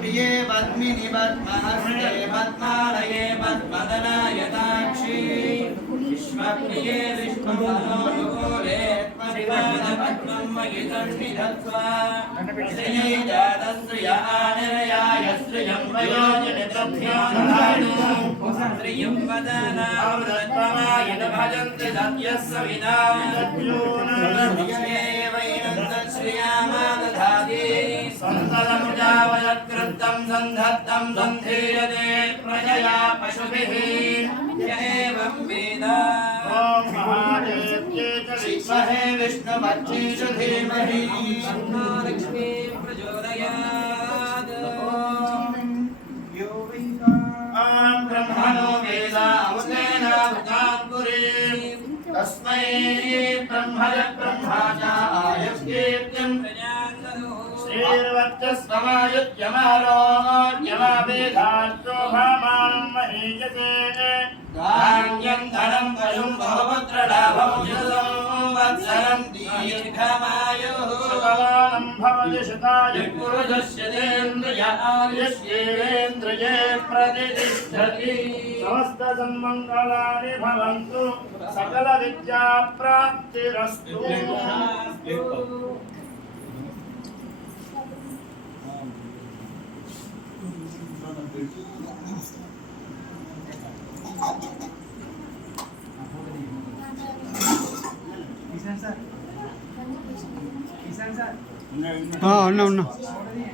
प्रिये पद्मिनि पद्महस्ते पद्मालये पद्मदनायताक्षी विश्वप्रिये विष्णुपदोनुकूले पद्मं मयि सन्निधत्स्वा श्रियै जातश्रिया निरयाय श्रियं वयोजनितभ्यानु श्रियं वदनामृतत्वमाय न भजन्ति सत्यस्य विना श्रियामादधाति सन्ततमुजावयत्कृतं सन्धत्तं सन्धीयते प्रजया पशुभिः य एवं वेद ॐ महादेव्यै च विद्महे विष्णुपत्नीषु धीमहि तन्नो लक्ष्मी प्रचोदयात् ॐ ब्रह्मणो वेदावतेन वृताङ्कुरे तस्मै ब्रह्मज ब्रह्माचार्यं श्रीर्वक्षस्वमायुज्यमारोग्यमावेदाशोभामानं महीयते धान्यं धनं पशुं बहुपुत्रलाभं यशोवत्सरं दीर्घमायुः शतमानं भवति शतायुः पुरुषस्येन्द्रिय आयुष्येन्द्रिये प्रतिष्ठति समस्तसन्मङ्गलानि भवन्तु सकलविद्याप्राप्तिरस्तु ఉన్నా